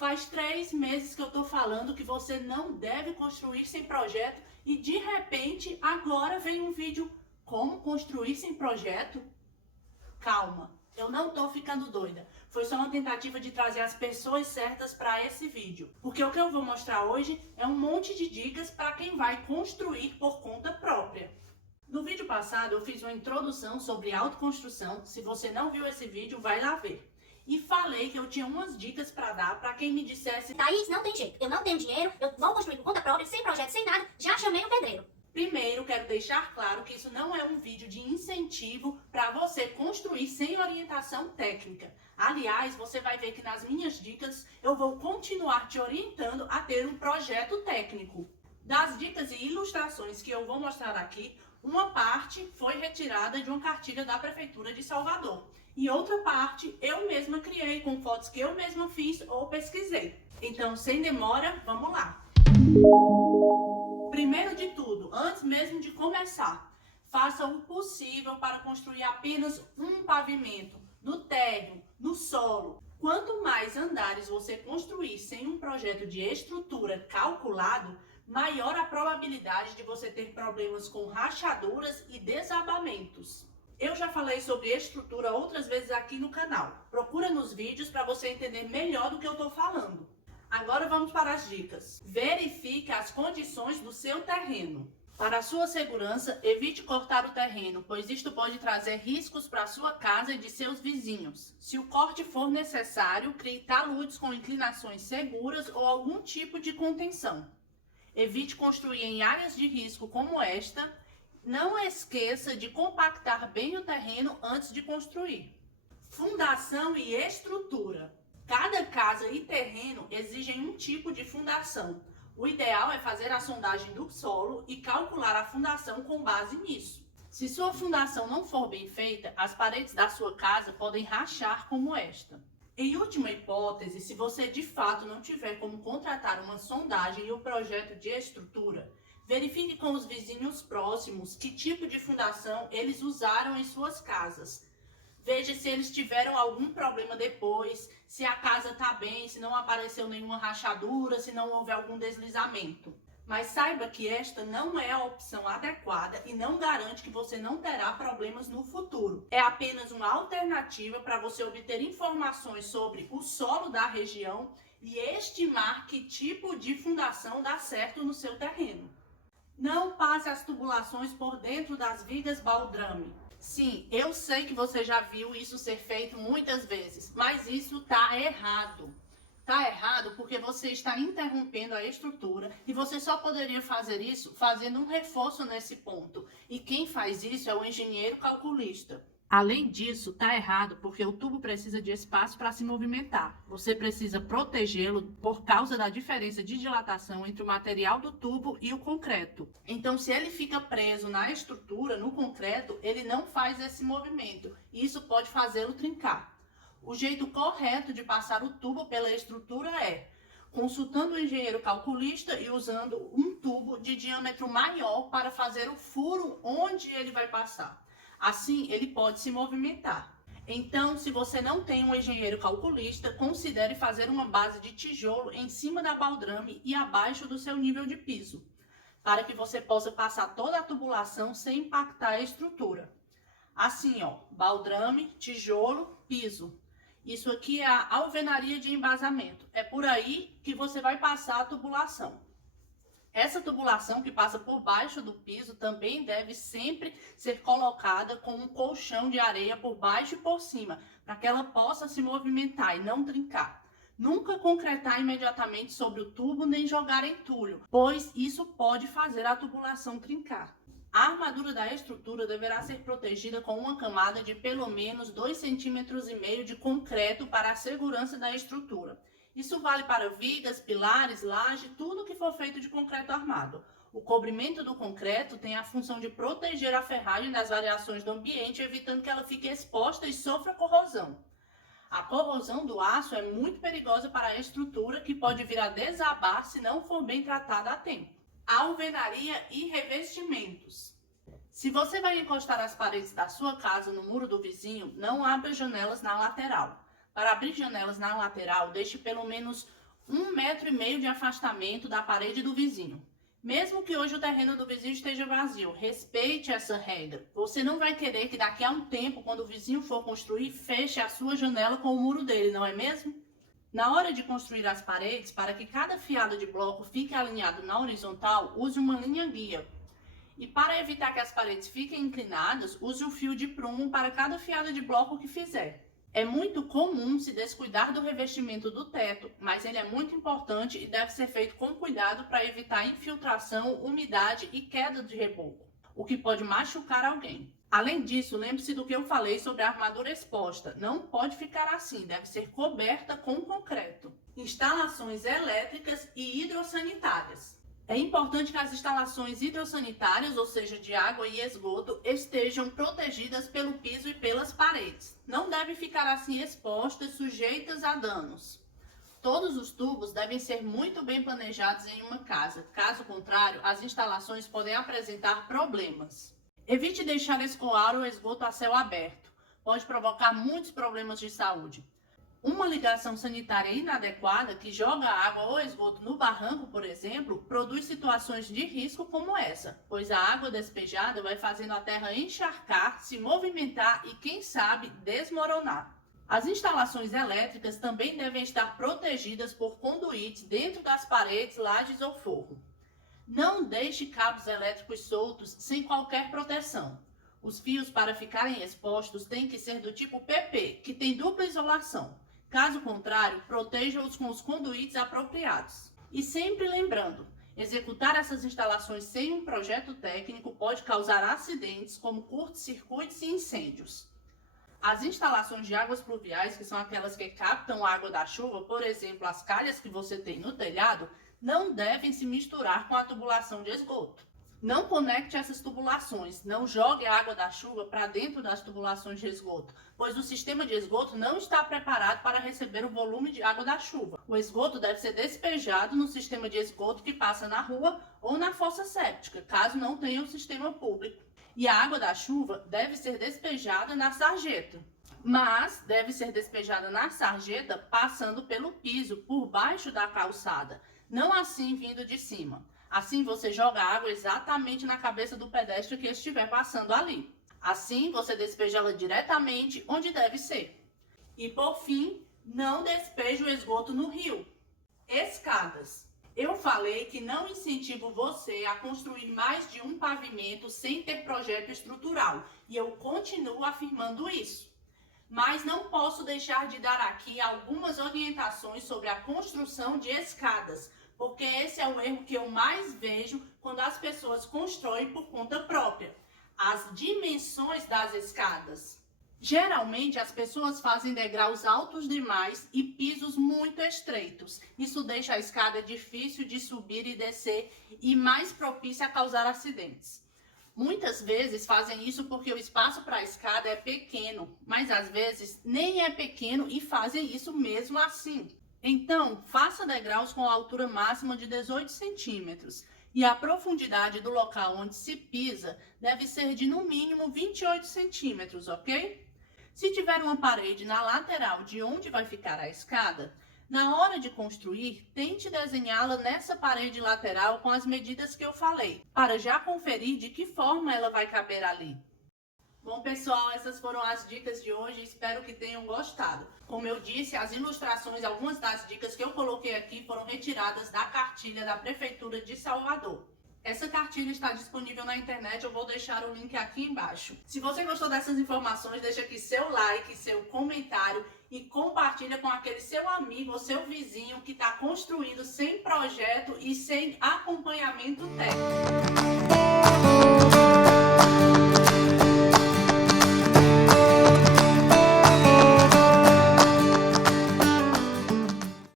Faz 3 meses que eu tô falando que você não deve construir sem projeto e de repente agora vem um vídeo como construir sem projeto? Calma, eu não tô ficando doida. Foi só uma tentativa de trazer as pessoas certas para esse vídeo. Porque o que eu vou mostrar hoje é um monte de dicas para quem vai construir por conta própria. No vídeo passado eu fiz uma introdução sobre autoconstrução. Se você não viu esse vídeo, vai lá ver. E falei que eu tinha umas dicas para dar para quem me dissesse: Thaís, não tem jeito, eu não tenho dinheiro, eu vou construir por conta própria, sem projeto, sem nada, já chamei o pedreiro. Primeiro, quero deixar claro que isso não é um vídeo de incentivo para você construir sem orientação técnica. Aliás, você vai ver que nas minhas dicas eu vou continuar te orientando a ter um projeto técnico. Das dicas e ilustrações que eu vou mostrar aqui, uma parte foi retirada de uma cartilha da Prefeitura de Salvador e outra parte eu mesma criei com fotos que eu mesma fiz ou pesquisei. Então, sem demora, vamos lá! Primeiro de tudo, antes mesmo de começar, faça o possível para construir apenas um pavimento no térreo, no solo. Quanto mais andares você construir sem um projeto de estrutura calculado, maior a probabilidade de você ter problemas com rachaduras e desabamentos. Eu já falei sobre estrutura outras vezes aqui no canal. Procura nos vídeos para você entender melhor do que eu estou falando. Agora vamos para as dicas. Verifique as condições do seu terreno. Para a sua segurança, evite cortar o terreno, pois isto pode trazer riscos para a sua casa e de seus vizinhos. Se o corte for necessário, crie taludes com inclinações seguras ou algum tipo de contenção. Evite construir em áreas de risco como esta. Não esqueça de compactar bem o terreno antes de construir. Fundação e estrutura. Cada casa e terreno exigem um tipo de fundação. O ideal é fazer a sondagem do solo e calcular a fundação com base nisso. Se sua fundação não for bem feita, as paredes da sua casa podem rachar como esta. Em última hipótese, se você de fato não tiver como contratar uma sondagem e o projeto de estrutura, verifique com os vizinhos próximos que tipo de fundação eles usaram em suas casas. Veja se eles tiveram algum problema depois, se a casa está bem, se não apareceu nenhuma rachadura, se não houve algum deslizamento. Mas saiba que esta não é a opção adequada e não garante que você não terá problemas no futuro. É apenas uma alternativa para você obter informações sobre o solo da região e estimar que tipo de fundação dá certo no seu terreno. Não passe as tubulações por dentro das vigas baldrame. Sim, eu sei que você já viu isso ser feito muitas vezes, mas isso está errado. Está errado porque você está interrompendo a estrutura e você só poderia fazer isso fazendo um reforço nesse ponto. E quem faz isso é o engenheiro calculista. Além disso, está errado porque o tubo precisa de espaço para se movimentar. Você precisa protegê-lo por causa da diferença de dilatação entre o material do tubo e o concreto. Então, se ele fica preso na estrutura, no concreto, ele não faz esse movimento. E isso pode fazê-lo trincar. O jeito correto de passar o tubo pela estrutura é consultando o engenheiro calculista e usando um tubo de diâmetro maior para fazer o furo onde ele vai passar. Assim, ele pode se movimentar. Então, se você não tem um engenheiro calculista, considere fazer uma base de tijolo em cima da baldrame e abaixo do seu nível de piso, para que você possa passar toda a tubulação sem impactar a estrutura. Assim, ó, baldrame, tijolo, piso. Isso aqui é a alvenaria de embasamento. É por aí que você vai passar a tubulação. Essa tubulação que passa por baixo do piso também deve sempre ser colocada com um colchão de areia por baixo e por cima, para que ela possa se movimentar e não trincar. Nunca concretar imediatamente sobre o tubo nem jogar entulho, pois isso pode fazer a tubulação trincar. A armadura da estrutura deverá ser protegida com uma camada de pelo menos 2,5 cm de concreto para a segurança da estrutura. Isso vale para vigas, pilares, laje, tudo que for feito de concreto armado. O cobrimento do concreto tem a função de proteger a ferragem das variações do ambiente, evitando que ela fique exposta e sofra corrosão. A corrosão do aço é muito perigosa para a estrutura, que pode vir a desabar se não for bem tratada a tempo. Alvenaria e revestimentos. Se você vai encostar as paredes da sua casa no muro do vizinho, não abra janelas na lateral. Para abrir janelas na lateral, deixe pelo menos 1,5 metro de afastamento da parede do vizinho. Mesmo que hoje o terreno do vizinho esteja vazio, respeite essa regra. Você não vai querer que daqui a um tempo, quando o vizinho for construir, feche a sua janela com o muro dele, não é mesmo? Na hora de construir as paredes, para que cada fiado de bloco fique alinhado na horizontal, use uma linha guia. E para evitar que as paredes fiquem inclinadas, use um fio de prumo para cada fiado de bloco que fizer. É muito comum se descuidar do revestimento do teto, mas ele é muito importante e deve ser feito com cuidado para evitar infiltração, umidade e queda de reboco, o que pode machucar alguém. Além disso, lembre-se do que eu falei sobre a armadura exposta. Não pode ficar assim, deve ser coberta com concreto. Instalações elétricas e hidrossanitárias. É importante que as instalações hidrossanitárias, ou seja, de água e esgoto, estejam protegidas pelo piso e pelas paredes. Não devem ficar assim expostas, sujeitas a danos. Todos os tubos devem ser muito bem planejados em uma casa. Caso contrário, as instalações podem apresentar problemas. Evite deixar escoar o esgoto a céu aberto. Pode provocar muitos problemas de saúde. Uma ligação sanitária inadequada, que joga água ou esgoto no barranco, por exemplo, produz situações de risco como essa, pois a água despejada vai fazendo a terra encharcar, se movimentar e, quem sabe, desmoronar. As instalações elétricas também devem estar protegidas por conduítes dentro das paredes, lajes ou forro. Não deixe cabos elétricos soltos sem qualquer proteção. Os fios para ficarem expostos têm que ser do tipo PP, que tem dupla isolação. Caso contrário, proteja-os com os conduítes apropriados. E sempre lembrando, executar essas instalações sem um projeto técnico pode causar acidentes como curtos-circuitos e incêndios. As instalações de águas pluviais, que são aquelas que captam a água da chuva, por exemplo, as calhas que você tem no telhado, não devem se misturar com a tubulação de esgoto. Não conecte essas tubulações, não jogue a água da chuva para dentro das tubulações de esgoto, pois o sistema de esgoto não está preparado para receber o volume de água da chuva. O esgoto deve ser despejado no sistema de esgoto que passa na rua ou na fossa séptica, caso não tenha um sistema público. E a água da chuva deve ser despejada na sarjeta, mas deve ser despejada na sarjeta passando pelo piso, por baixo da calçada, não assim vindo de cima. Assim você joga a água exatamente na cabeça do pedestre que estiver passando ali. Assim você despeja ela diretamente onde deve ser. E por fim, não despeje o esgoto no rio. Escadas. Eu falei que não incentivo você a construir mais de um pavimento sem ter projeto estrutural. E eu continuo afirmando isso. Mas não posso deixar de dar aqui algumas orientações sobre a construção de escadas, porque esse é o erro que eu mais vejo quando as pessoas constroem por conta própria. As dimensões das escadas. Geralmente as pessoas fazem degraus altos demais e pisos muito estreitos. Isso deixa a escada difícil de subir e descer e mais propícia a causar acidentes. Muitas vezes fazem isso porque o espaço para a escada é pequeno, mas às vezes nem é pequeno e fazem isso mesmo assim. Então, faça degraus com a altura máxima de 18 centímetros e a profundidade do local onde se pisa deve ser de no mínimo 28 centímetros, ok? Se tiver uma parede na lateral de onde vai ficar a escada, na hora de construir, tente desenhá-la nessa parede lateral com as medidas que eu falei, para já conferir de que forma ela vai caber ali. Bom, pessoal, essas foram as dicas de hoje, espero que tenham gostado. Como eu disse, as ilustrações, algumas das dicas que eu coloquei aqui foram retiradas da cartilha da Prefeitura de Salvador. Essa cartilha está disponível na internet, eu vou deixar o link aqui embaixo. Se você gostou dessas informações, deixa aqui seu like, seu comentário e compartilha com aquele seu amigo ou seu vizinho que está construindo sem projeto e sem acompanhamento técnico.